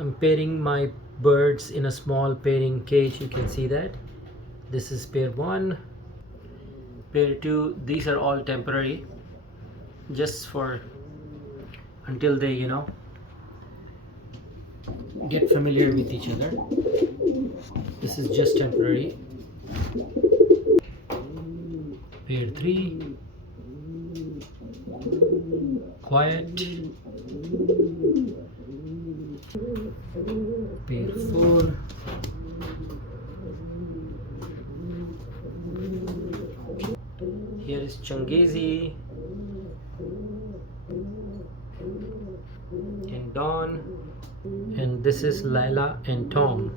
I'm pairing my birds in a small pairing cage. You can see that this is pair 1, pair 2. These are all temporary, just for until they get familiar with each other. This is just temporary. Pair 3, quiet. Pair 4, here is Changezi and Dawn, and this is Lila and Tom.